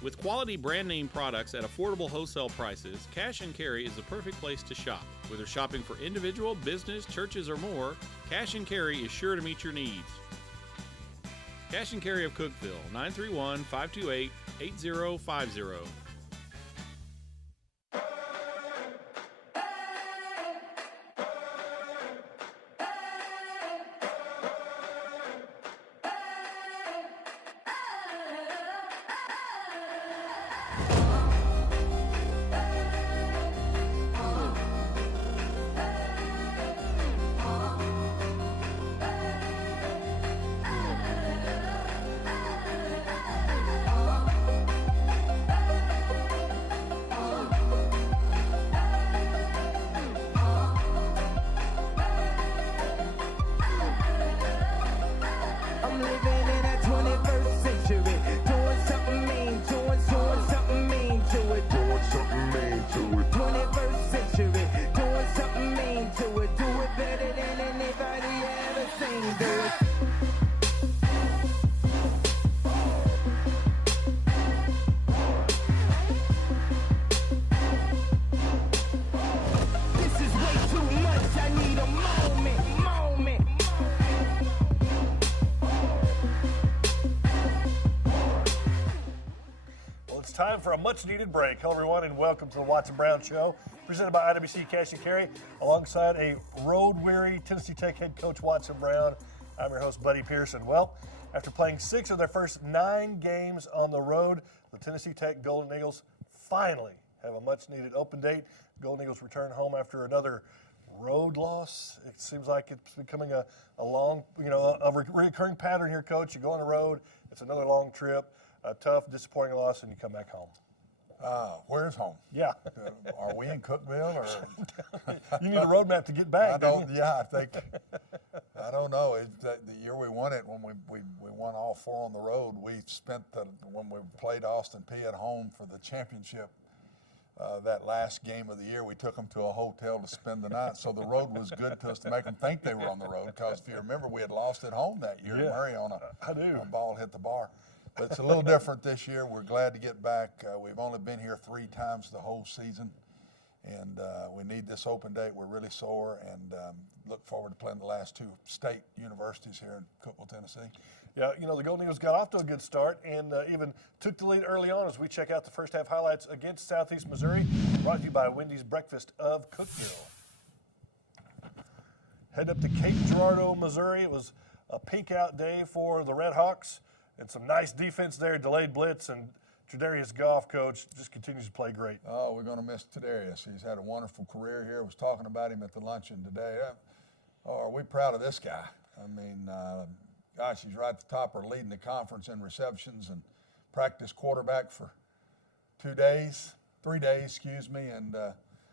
With quality brand name products at affordable wholesale prices, Cash and Carry is the perfect place to shop. Whether shopping for individual, business, churches, or more, Cash and Carry is sure to meet your needs. Cash and Carry of Cookeville, 931-528-8050. Time for a much-needed break. Hello, everyone, and welcome to the Watson Brown Show, presented by IWC Cash and Carry, alongside a road-weary Tennessee Tech head coach Watson Brown. I'm your host, Buddy Pearson. Well, after playing 6 of their first 9 games on the road, the Tennessee Tech Golden Eagles finally have a much-needed open date. Golden Eagles return home after another road loss. It seems like it's becoming a long, a recurring pattern here, Coach. You go on the road, it's another long trip. A tough, disappointing loss, and you come back home. Where's home? Yeah. Are we in Cookeville? Or you need a roadmap to get back. I don't. Yeah, I think. I don't know. The year we won it, when we won all 4 on the road, we spent when we played Austin Peay at home for the championship. That last game of the year, we took them to a hotel to spend the night. So the road was good to us to make them think they were on the road. Because if you remember, we had lost at home that year. Yeah, Murray on a ball hit the bar. But it's a little different this year. We're glad to get back. We've only been here 3 times the whole season, and we need this open date. We're really sore, and look forward to playing the last 2 state universities here in Cookeville, Tennessee. Yeah, the Golden Eagles got off to a good start and even took the lead early on as we check out the first half highlights against Southeast Missouri, brought to you by Wendy's Breakfast of Cookeville. Head up to Cape Girardeau, Missouri. It was a peak-out day for the Red Hawks. And some nice defense there, delayed blitz, and Tredarius Goff, Coach, just continues to play great. Oh, we're going to miss Tredarius. He's had a wonderful career here. I was talking about him at the luncheon today. Are we proud of this guy? I mean, gosh, he's right at the top. We're leading the conference in receptions and practice quarterback for 3 days, and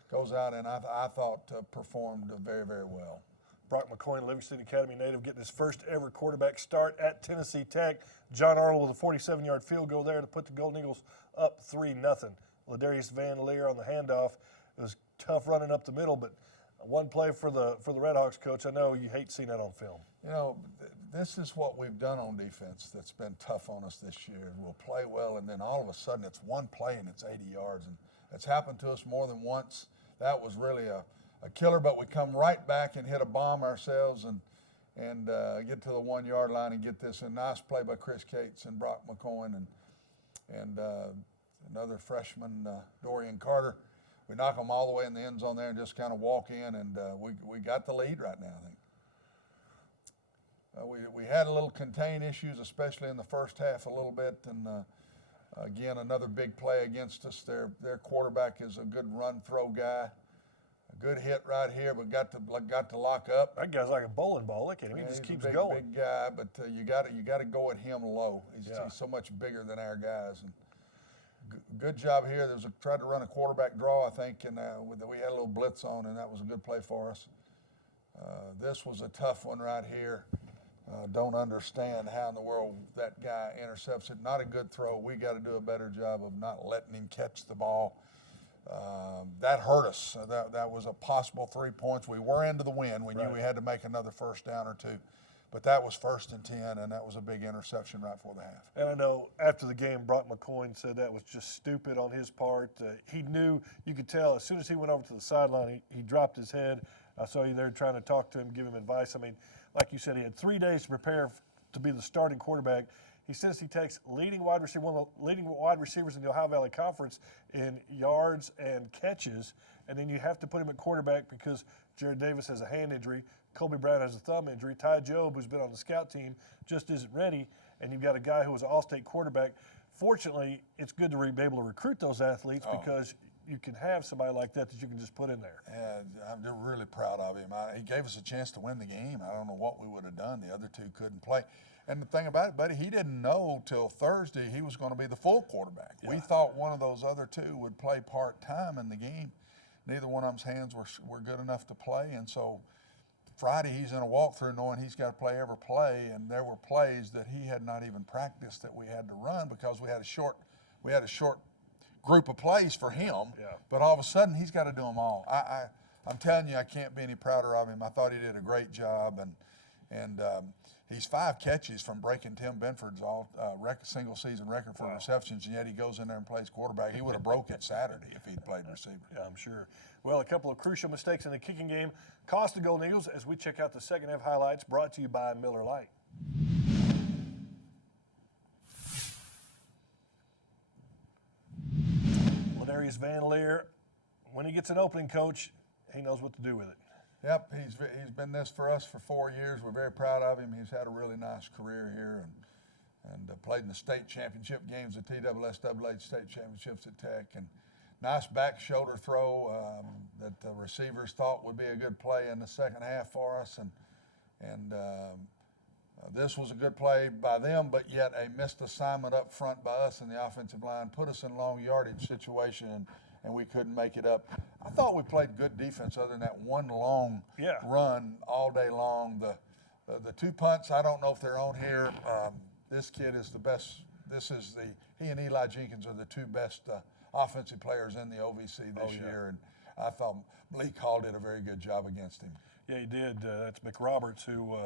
goes out and I thought performed very, very well. Brock McCoy, Livingston Academy native, getting his first ever quarterback start at Tennessee Tech. John Arnold with a 47-yard field goal there to put the Golden Eagles up 3-0. Ladarius Van Leer on the handoff. It was tough running up the middle, but one play for the Red Hawks, Coach. I know you hate seeing that on film. This is what we've done on defense that's been tough on us this year. We'll play well, and then all of a sudden it's one play and it's 80 yards. And it's happened to us more than once. That was really a killer, but we come right back and hit a bomb ourselves and get to the 1-yard line and get this. A nice play by Chris Cates and Brock McCoy and another freshman, Dorian Carter. We knock them all the way in the end zone there and just kind of walk in, and we got the lead right now, I think. We had a little contain issues, especially in the first half a little bit, and again, another big play against us. Their quarterback is a good run-throw guy. A good hit right here, but got to lock up. That guy's like a bowling ball. Look at him; he just keeps going. Big guy, but you got to go at him low. He's so much bigger than our guys. And good job here. Tried to run a quarterback draw, I think, and we had a little blitz on, and that was a good play for us. This was a tough one right here. Don't understand how in the world that guy intercepts it. Not a good throw. We got to do a better job of not letting him catch the ball. That hurt us. That was a possible 3 points. We were into the win. We knew we had to make another first down or 2. But that was 1st and 10, and that was a big interception right before the half. And I know after the game, Brock McCoy said that was just stupid on his part. He knew, you could tell, as soon as he went over to the sideline, he dropped his head. I saw you there trying to talk to him, give him advice. I mean, like you said, he had 3 days to prepare to be the starting quarterback. He says he takes leading wide receiver, one of the leading wide receivers in the Ohio Valley Conference in yards and catches, and then you have to put him at quarterback because Jared Davis has a hand injury, Kobe Brown has a thumb injury, Ty Jobe, who's been on the scout team, just isn't ready, and you've got a guy who was an all-state quarterback. Fortunately, it's good to be able to recruit those athletes because you can have somebody like that you can just put in there. And I'm really proud of him. He gave us a chance to win the game. I don't know what we would have done. The other 2 couldn't play. And the thing about it, buddy, he didn't know till Thursday he was going to be the full quarterback. Yeah. We thought one of those other 2 would play part-time in the game. Neither one of them's hands were good enough to play. And so Friday he's in a walkthrough knowing he's got to play every play. And there were plays that he had not even practiced that we had to run because we had a short group of plays for him. Yeah. But all of a sudden he's got to do them all. I'm telling you, I can't be any prouder of him. I thought he did a great job. And he's 5 catches from breaking Tim Benford's single season record for receptions, and yet he goes in there and plays quarterback. He would have broke it Saturday if he'd played receiver. Yeah, I'm sure. Well, a couple of crucial mistakes in the kicking game cost the Golden Eagles as we check out the second half highlights brought to you by Miller Lite. Ladarius Van Leer, when he gets an opening, coach, he knows what to do with it. Yep, he's been this for us for 4 years. We're very proud of him. He's had a really nice career here and played in the state championship games, the TSSAA state championships at Tech. And nice back shoulder throw that the receivers thought would be a good play in the second half for us. And this was a good play by them, but yet a missed assignment up front by us in the offensive line put us in a long yardage situation, and we couldn't make it up. I thought we played good defense other than that one long run all day long. The 2 punts, I don't know if they're on here. This kid is the best. He and Eli Jenkins are the 2 best offensive players in the OVC this year, and I thought Malik Hall did a very good job against him. Yeah, he did. That's McRoberts who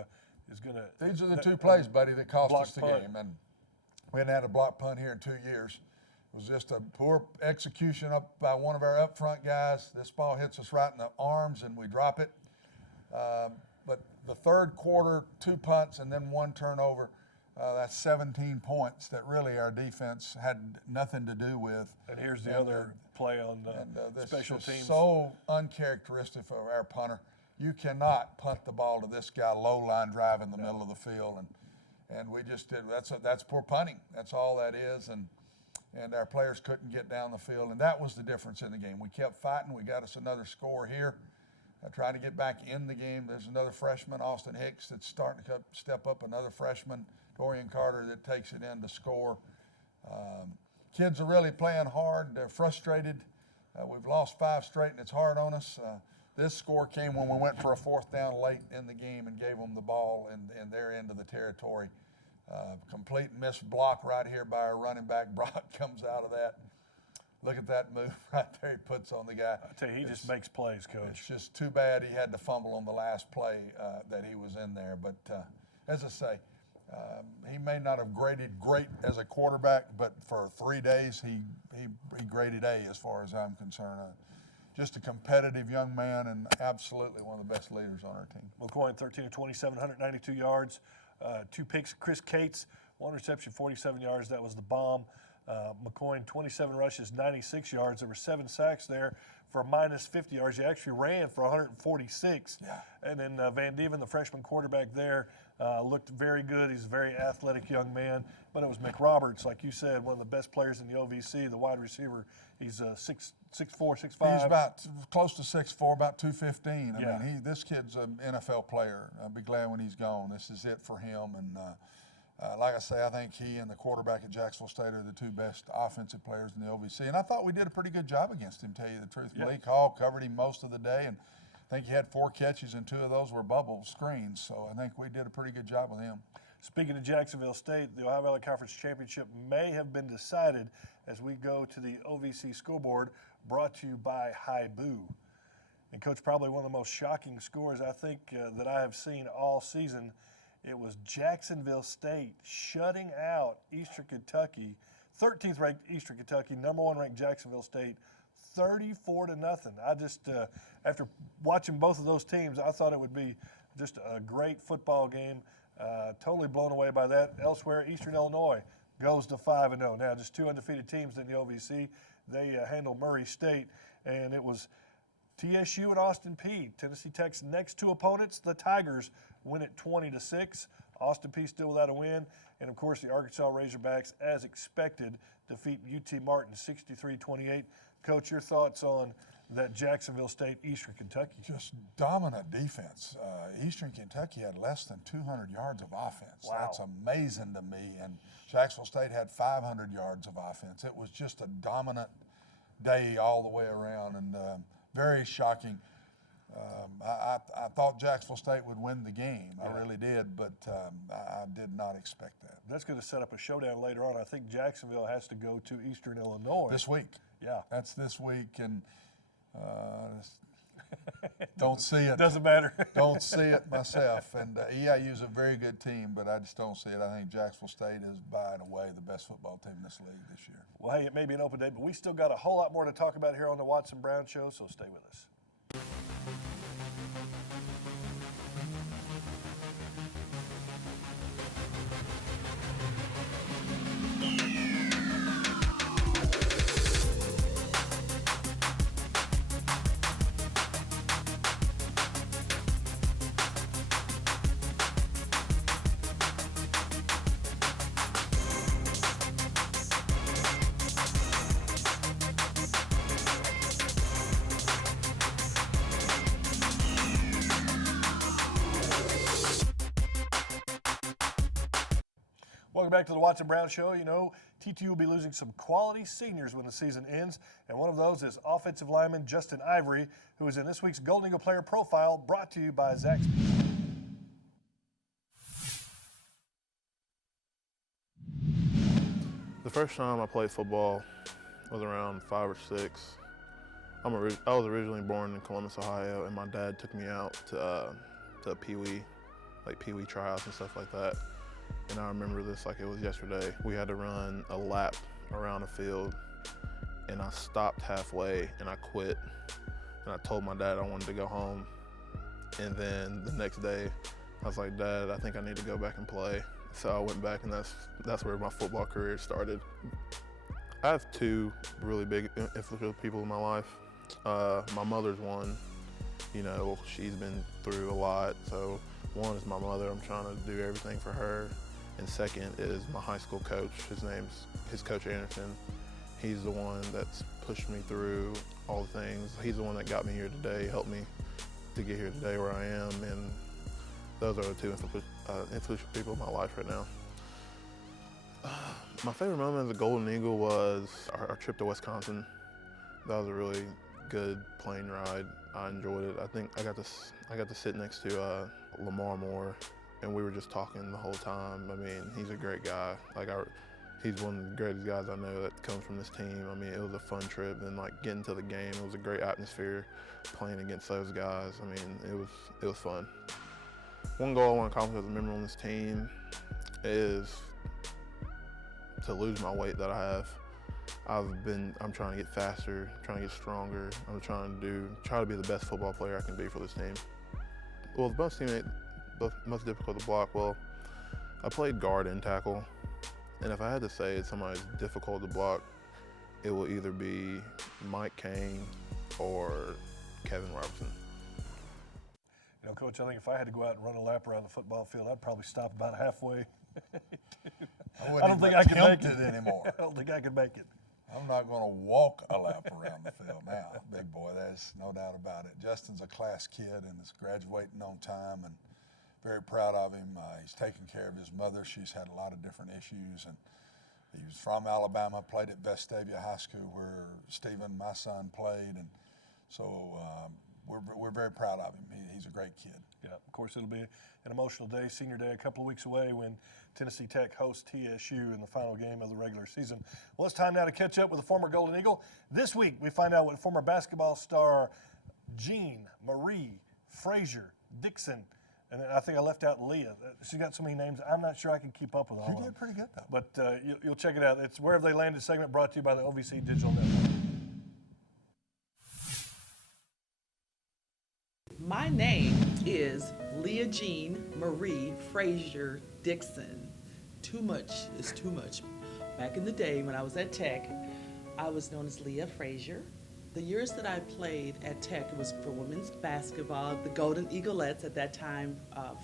is going to. These are the 2 plays, buddy, that cost us the game, and we hadn't had a block punt here in 2 years. It was just a poor execution up by one of our up front guys. This ball hits us right in the arms, and we drop it. But the third quarter, 2 punts and then 1 turnover, that's 17 points that really our defense had nothing to do with. And here's the other play on special teams. So uncharacteristic of our punter. You cannot punt the ball to this guy, low line drive in the middle of the field. And we just did. That's poor punting. That's all that is. And our players couldn't get down the field, and that was the difference in the game. We kept fighting. We got us another score here, trying to get back in the game. There's another freshman, Austin Hicks, that's starting to step up, another freshman, Dorian Carter, that takes it in to score. Kids are really playing hard. They're frustrated. We've lost 5 straight, and it's hard on us. This score came when we went for a 4th down late in the game and gave them the ball in their end of the territory. Complete missed block right here by our running back. Brock comes out of that. Look at that move right there he puts on the guy. I tell you, he just makes plays, Coach. It's just too bad he had to fumble on the last play that he was in there. But as I say, he may not have graded great as a quarterback, but for 3 days he graded A as far as I'm concerned. Just a competitive young man and absolutely one of the best leaders on our team. McCoy, 13 of 27, 192 yards. 2 picks. Chris Cates, 1 reception, 47 yards. That was the bomb. McCoy, 27 rushes, 96 yards. There were 7 sacks there for minus 50 yards. He actually ran for 146. Yeah. And then Van Dieven, the freshman quarterback there, looked very good. He's a very athletic young man. But it was McRoberts, like you said, one of the best players in the OVC, the wide receiver. He's 6'4", 6'5". He's about close to 6'4", about 215. I mean, this kid's an NFL player. I'll be glad when he's gone. This is it for him. And like I say, I think he and the quarterback at Jacksonville State are the 2 best offensive players in the OVC. And I thought we did a pretty good job against him, tell you the truth. Yeah. Malik Hall covered him most of the day, and I think he had 4 catches, and 2 of those were bubble screens. So I think we did a pretty good job with him. Speaking of Jacksonville State, the Ohio Valley Conference Championship may have been decided as we go to the OVC scoreboard, brought to you by Haibu. And, Coach, probably one of the most shocking scores I think that I have seen all season It was Jacksonville State shutting out Eastern Kentucky, 13th ranked Eastern Kentucky, number 1 ranked Jacksonville State, 34-0. I just, after watching both of those teams, I thought it would be just a great football game. Totally blown away by that. Elsewhere, Eastern Illinois goes to 5-0. Now, just 2 undefeated teams in the OVC. They handle Murray State, and it was TSU and Austin Peay. Tennessee Tech's next 2 opponents, the Tigers, win it 20-6. Austin Peay still without a win. And, of course, the Arkansas Razorbacks, as expected, defeat UT Martin 63-28. Coach, your thoughts on that Jacksonville State, Eastern Kentucky? Just dominant defense. Eastern Kentucky had less than 200 yards of offense. Wow. That's amazing to me. And Jacksonville State had 500 yards of offense. It was just a dominant day all the way around, and very shocking. I thought Jacksonville State would win the game. I really did, but I did not expect that. That's going to set up a showdown later on. I think Jacksonville has to go to Eastern Illinois. This week. Yeah. That's this week, and don't see it. Doesn't matter. Don't see it myself. And EIU is a very good team, but I just don't see it. I think Jacksonville State is by and away the best football team in this league this year. Well, hey, it may be an open day, but we still got a whole lot more to talk about here on the Watson Brown Show, so stay with us. Welcome back to the Watson Brown Show. You know, TTU will be losing some quality seniors when the season ends, and one of those is offensive lineman Justin Ivory, who is in this week's Golden Eagle Player Profile, brought to you by Zaxby's. The first time I played football was around 5 or 6. I was originally born in Columbus, Ohio, and my dad took me out to Pee Wee tryouts and stuff like that. And I remember this like it was yesterday. We had to run a lap around the field, and I stopped halfway and I quit. And I told my dad I wanted to go home. And then the next day, I was like, Dad, I think I need to go back and play. So I went back, and that's where my football career started. I have 2 really big influential people in my life. My mother's one. You know, she's been through a lot, so one is my mother. I'm trying to do everything for her. And second is my high school coach. His Coach Anderson. He's the one that's pushed me through all the things. He's the one that got me here today, helped me to get here today where I am. And those are the 2 influential people in my life right now. My favorite moment as a Golden Eagle was our trip to Wisconsin. That was a really good plane ride. I enjoyed it. I think I got to sit next to Lamar Moore, and we were just talking the whole time. I mean, he's a great guy. He's one of the greatest guys I know that comes from this team. I mean, it was a fun trip, and like getting to the game, it was a great atmosphere playing against those guys. I mean, it was fun. One goal I want to accomplish as a member on this team is to lose my weight that I have. I'm trying to get faster, trying to get stronger. I'm trying to be the best football player I can be for this team. Well, the most difficult to block, well, I played guard and tackle. And if I had to say it's somebody's difficult to block, it will either be Mike Kane or Kevin Robertson. You know, Coach, I think if I had to go out and run a lap around the football field, I'd probably stop about halfway. I don't think I can make it anymore. I don't think I can make it. I'm not going to walk a lap around the field now, big boy. There's no doubt about it. Justin's a class kid and is graduating on time, and very proud of him. He's taking care of his mother. She's had a lot of different issues, and he was from Alabama, played at Vestavia High School where Stephen, my son, played, and so we're very proud of him. He's a great kid. Yeah, of course, it'll be an emotional day, senior day, a couple of weeks away when Tennessee Tech hosts TSU in the final game of the regular season. Well, it's time now to catch up with a former Golden Eagle. This week, we find out what former basketball star Jean Marie Frazier Dixon And then I think I left out Leah. She got so many names. I'm not sure I can keep up with all of them. You did pretty good, though. But you'll check it out. It's Wherever They Landed segment brought to you by the OVC Digital Network. My name is Leah Jean Marie Frazier Dixon. Too much is too much. Back in the day when I was at Tech, I was known as Leah Frazier. The years that I played at Tech, it was for women's basketball, the Golden Eaglettes at that time,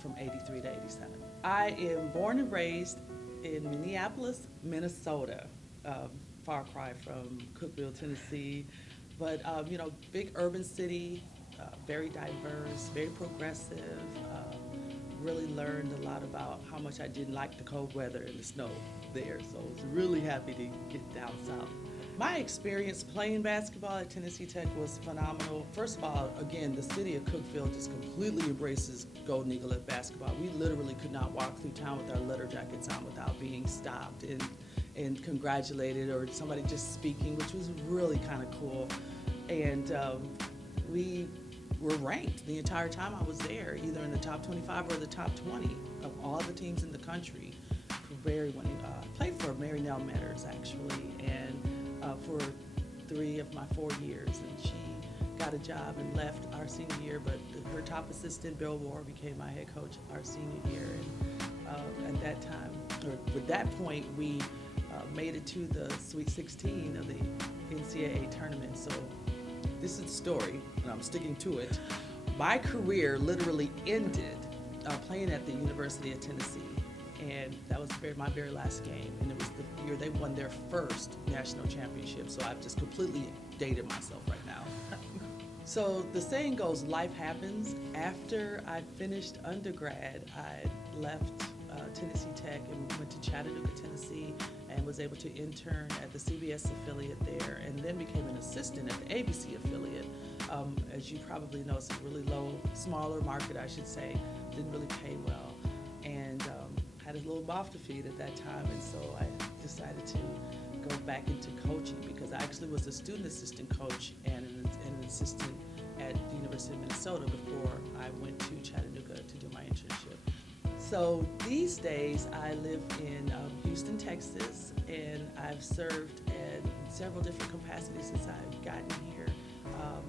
from 83 to 87. I am born and raised in Minneapolis, Minnesota, far cry from Cookeville, Tennessee. But, you know, big urban city, very diverse, very progressive. Really learned a lot about how much I didn't like the cold weather and the snow there. So I was really happy to get down south. My experience playing basketball at Tennessee Tech was phenomenal. First of all, again, the city of Cookeville just completely embraces Golden Eaglet basketball. We literally could not walk through town with our letter jackets on without being stopped and congratulated, or somebody just speaking, which was really kind of cool. And we were ranked the entire time I was there, either in the top 25 or the top 20 of all the teams in the country. Played for Mary Nell Metters, actually, and for 3 of my 4 years. And she got a job and left our senior year, but her top assistant, Bill Moore, became my head coach our senior year. And at that time, or at that point, we made it to the Sweet 16 of the NCAA tournament. So this is the story, and I'm sticking to it. My career literally ended playing at the University of Tennessee, and that was my very last game, and it was the year they won their first national championship, so I've just completely dated myself right now. So the saying goes, life happens. After I finished undergrad, I left Tennessee Tech and went to Chattanooga, Tennessee, and was able to intern at the CBS affiliate there, and then became an assistant at the ABC affiliate. As you probably know, it's a really smaller market, I should say. Didn't really pay well, and had a little mouth to feed at that time, and so I decided to go back into coaching, because I actually was a student assistant coach and an assistant at the University of Minnesota before I went to Chattanooga to do my internship. So these days I live in Houston, Texas, and I've served in several different capacities since I've gotten here.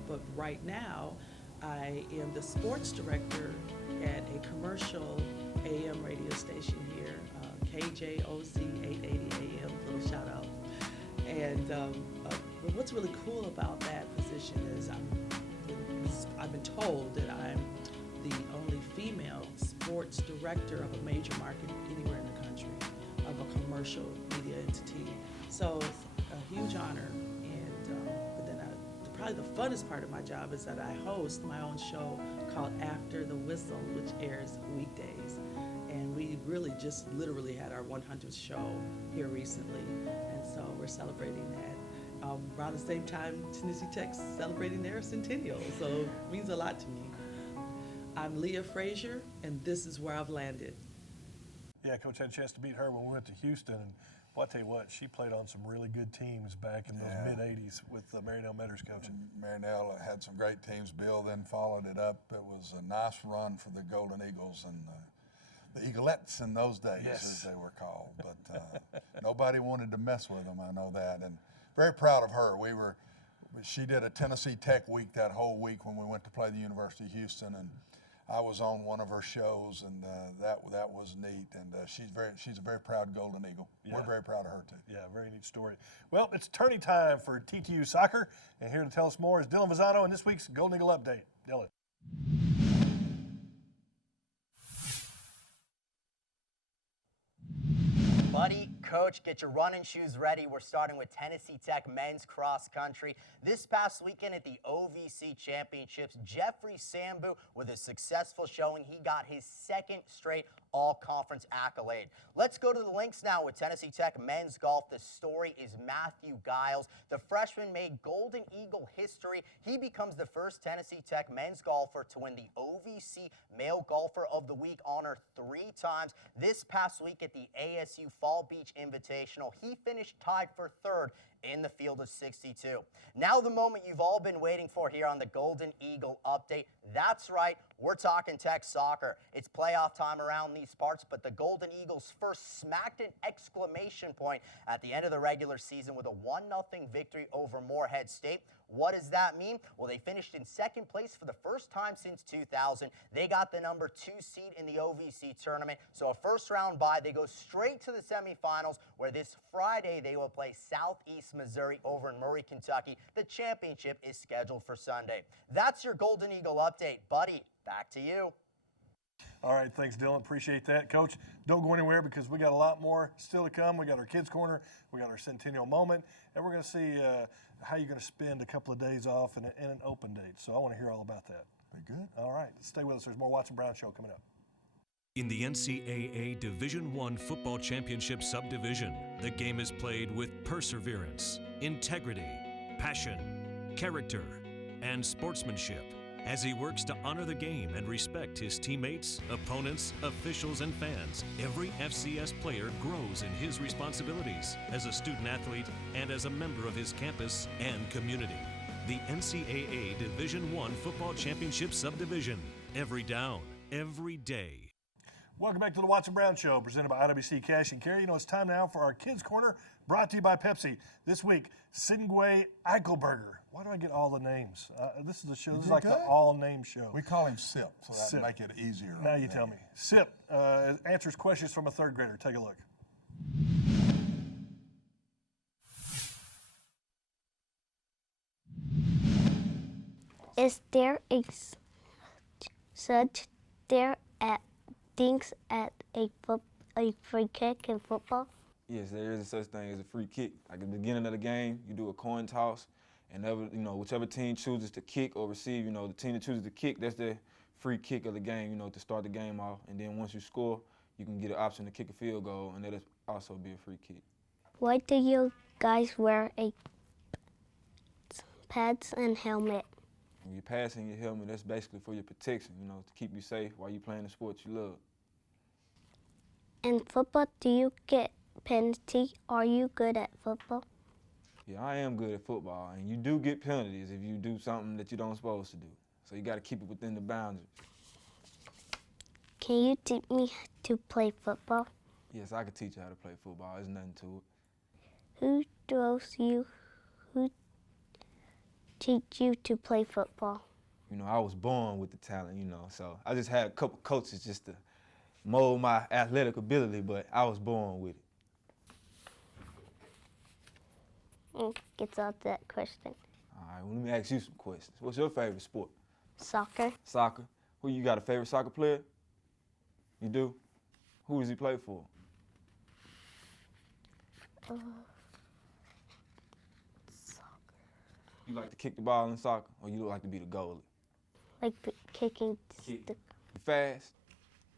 But right now I am the sports director at a commercial AM radio station here, KJOZ 880 AM, little shout out. And but what's really cool about that position is I've been told that I'm the only female sports director of a major market anywhere in the country, of a commercial media entity. So it's a huge honor. And but then probably the funnest part of my job is that I host my own show called After the Whistle, which airs weekdays. And we really just literally had our 100th show here recently, and so we're celebrating that. Around the same time, Tennessee Tech's celebrating their centennial, so it means a lot to me. I'm Leah Frazier, and this is where I've landed. Yeah, Coach had a chance to meet her when we went to Houston, and well, I tell you what, she played on some really good teams back in those mid-'80s with Mary Nell Metters coaching. Mary Nell had some great teams. Bill then followed it up. It was a nice run for the Golden Eagles and the Eaglettes in those days, as they were called. But nobody wanted to mess with them, I know that. And very proud of her. She did a Tennessee Tech week that whole week when we went to play the University of Houston, and I was on one of her shows, and that was neat. And she's a very proud Golden Eagle. Yeah. We're very proud of her too. Yeah, very neat story. Well, it's tourney time for TTU soccer, and here to tell us more is Dylan Vazano in this week's Golden Eagle Update. Dylan. Buddy, coach, get your running shoes ready. We're starting with Tennessee Tech men's cross country. This past weekend at the OVC Championships, Jeffrey Sambu, with a successful showing, he got his second straight all-conference accolade. Let's go to the links now with Tennessee Tech men's golf. The story is Matthew Giles. The freshman made Golden Eagle history. He becomes the first Tennessee Tech men's golfer to win the OVC Male Golfer of the Week honor 3 times. This past week at the ASU Fall Beach Invitational, he finished tied for 3rd in the field of 62. Now the moment you've all been waiting for here on the Golden Eagle Update. That's right, we're talking Tech soccer. It's playoff time around these parts, but the Golden Eagles first smacked an exclamation point at the end of the regular season with a 1-0 victory over Morehead State. What does that mean? Well, they finished in second place for the first time since 2000. They got the number 2 seed in the OVC tournament. So a first round bye, they go straight to the semifinals, where this Friday they will play Southeast Missouri over in Murray, Kentucky. The championship is scheduled for Sunday. That's your Golden Eagle update. Buddy, back to you. All right, thanks, Dylan. Appreciate that. Coach, don't go anywhere because we got a lot more still to come. We got our Kids Corner, we got our Centennial Moment, and we're going to see how you're going to spend a couple of days off and an open date. So I want to hear all about that. Very good. All right, stay with us. There's more Watson Brown Show coming up. In the NCAA Division I Football Championship Subdivision, the game is played with perseverance, integrity, passion, character, and sportsmanship. As he works to honor the game and respect his teammates, opponents, officials, and fans, every FCS player grows in his responsibilities as a student athlete and as a member of his campus and community. The NCAA Division I Football Championship Subdivision. Every down, every day. Welcome back to the Watson Brown Show, presented by IWC Cash and Carry. You know, it's time now for our Kids Corner, brought to you by Pepsi. This week, Singway Eichelberger. Why do I get all the names? This is the show. This is like the all-name show. We call him SIP, so that Sip. make it easier. Now you tell me. SIP answers questions from a third grader. Take a look. Is there such things at a free kick in football? Yes, there is such thing as a free kick. Like at the beginning of the game, you do a coin toss, and whichever team chooses to kick or receive, the team that chooses to kick, that's the free kick of the game, to start the game off. And then once you score, you can get an option to kick a field goal, and that'll also be a free kick. Why do you guys wear pads and helmet? When you're passing your helmet, that's basically for your protection, to keep you safe while you're playing the sport you love. In football, do you get penalty? Are you good at football? Yeah, I am good at football, and you do get penalties if you do something that you don't supposed to do. So you got to keep it within the boundaries. Can you teach me to play football? Yes, I can teach you how to play football. There's nothing to it. Who teach you to play football? I was born with the talent, so I just had a couple coaches just to mold my athletic ability, but I was born with it. Gets out that question. All right, well, let me ask you some questions. What's your favorite sport? Soccer. Soccer. Who you got a favorite soccer player? You do? Who does he play for? Soccer. You like to kick the ball in soccer, or you like to be the goalie? Like kicking. You fast?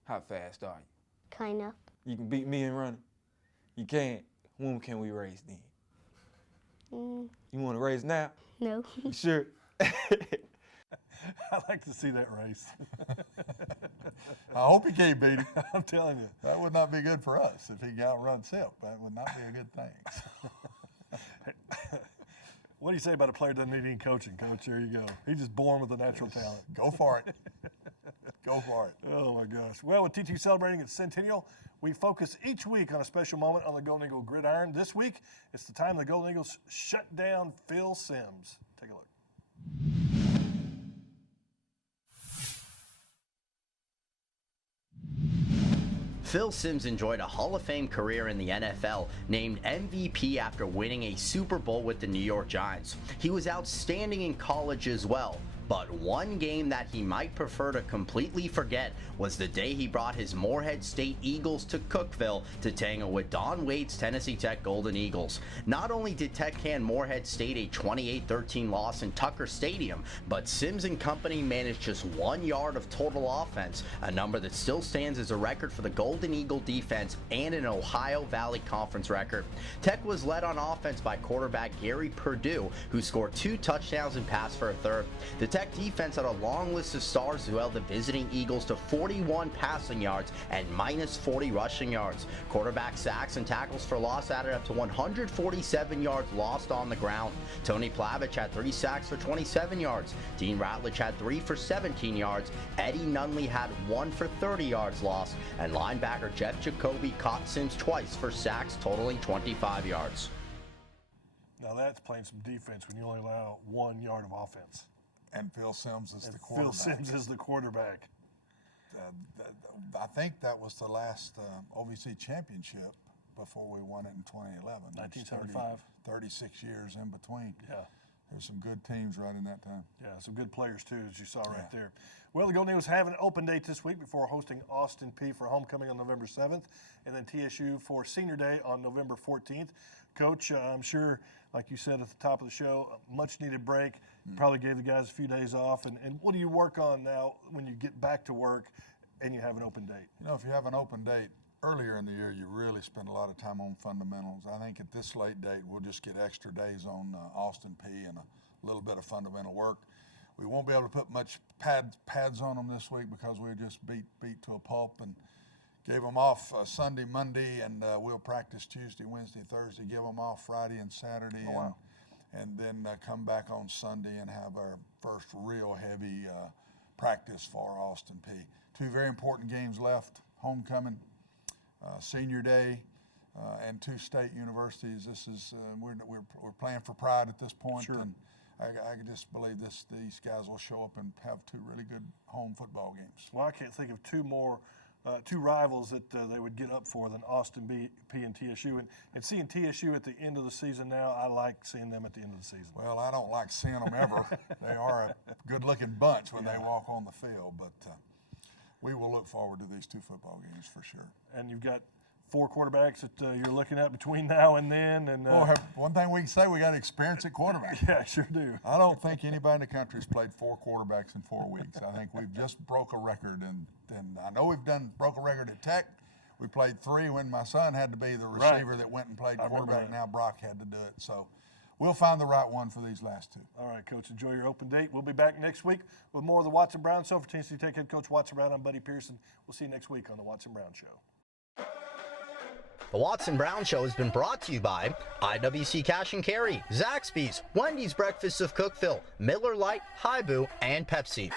How fast are you? Kind of. You can beat me in running? You can't? When can we race then? You want to race now? No. You sure? I'd like to see that race. I hope he can't beat him. I'm telling you. That would not be good for us if he can outrun SIP. That would not be a good thing. What do you say about a player that doesn't need any coaching, Coach? There you go. He's just born with a natural talent. Go for it. Go for it. Oh, my gosh. Well, with TTU celebrating its centennial, we focus each week on a special moment on the Golden Eagle gridiron. This week, it's the time the Golden Eagles shut down Phil Simms. Take a look. Phil Simms enjoyed a Hall of Fame career in the NFL, named MVP after winning a Super Bowl with the New York Giants. He was outstanding in college as well. But one game that he might prefer to completely forget was the day he brought his Morehead State Eagles to Cookeville to tangle with Don Wade's Tennessee Tech Golden Eagles. Not only did Tech hand Morehead State a 28-13 loss in Tucker Stadium, but Simms and company managed just 1 yard of total offense, a number that still stands as a record for the Golden Eagle defense and an Ohio Valley Conference record. Tech was led on offense by quarterback Gary Purdue, who scored 2 touchdowns and passed for a third. The Tech defense had a long list of stars who held the visiting Eagles to 41 passing yards and minus 40 rushing yards. Quarterback sacks and tackles for loss added up to 147 yards lost on the ground. Tony Plavich had 3 sacks for 27 yards. Dean Ratledge had 3 for 17 yards. Eddie Nunley had 1 for 30 yards lost. And linebacker Jeff Jacoby caught Sims twice for sacks totaling 25 yards. Now that's playing some defense when you only allow 1 yard of offense. And Phil Sims is the quarterback. Phil Sims is the quarterback. I think that was the last OVC championship before we won it in 2011. 1975. 36 years in between. Yeah. There's some good teams right in that time. Yeah, some good players too, as you saw right there. Well, the Golden Eagles have an open date this week before hosting Austin Peay for homecoming on November 7th, and then TSU for Senior Day on November 14th. Coach, I'm sure, like you said at the top of the show, much needed break. Probably gave the guys a few days off. And what do you work on now when you get back to work and you have an open date? You know, if you have an open date earlier in the year, you really spend a lot of time on fundamentals. I think at this late date, we'll just get extra days on Austin Peay and a little bit of fundamental work. We won't be able to put much pads on them this week because we just beat to a pulp and gave them off Sunday, Monday, and we'll practice Tuesday, Wednesday, Thursday, give them off Friday and Saturday, and then come back on Sunday and have our first real heavy practice for Austin Peay. 2 very important games left: homecoming, Senior Day, and 2 state universities. This is we're playing for pride at this point. Sure. And I just believe these guys will show up and have 2 really good home football games. Well, I can't think of 2 more. 2 rivals that they would get up for than Austin Peay and TSU. And seeing TSU at the end of the season now, I like seeing them at the end of the season. Well, I don't like seeing them ever. They are a good-looking bunch when they walk on the field, but we will look forward to these 2 football games for sure. And you've got 4 quarterbacks that you're looking at between now and then. And one thing we can say, we got experience at quarterback. Yeah, sure do. I don't think anybody in the country has played 4 quarterbacks in 4 weeks. I think we've just broke a record, and I know we've broke a record at Tech. We played 3 when my son had to be the receiver that went and played quarterback. Now Brock had to do it. So we'll find the right one for these last 2. All right, Coach, enjoy your open date. We'll be back next week with more of the Watson Brown Show. For Tennessee Tech head coach Watson Brown, I'm Buddy Pearson. We'll see you next week on the Watson Brown Show. The Watson Brown Show has been brought to you by IWC Cash and Carry, Zaxby's, Wendy's Breakfast of Cookeville, Miller Lite, Haibu, and Pepsi.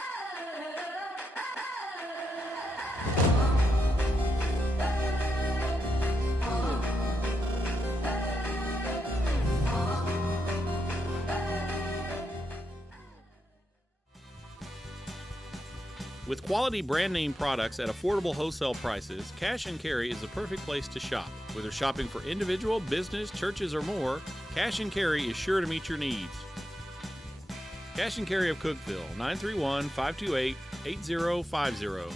With quality brand name products at affordable wholesale prices, Cash and Carry is the perfect place to shop. Whether shopping for individual, business, churches, or more, Cash and Carry is sure to meet your needs. Cash and Carry of Cookeville, 931-528-8050.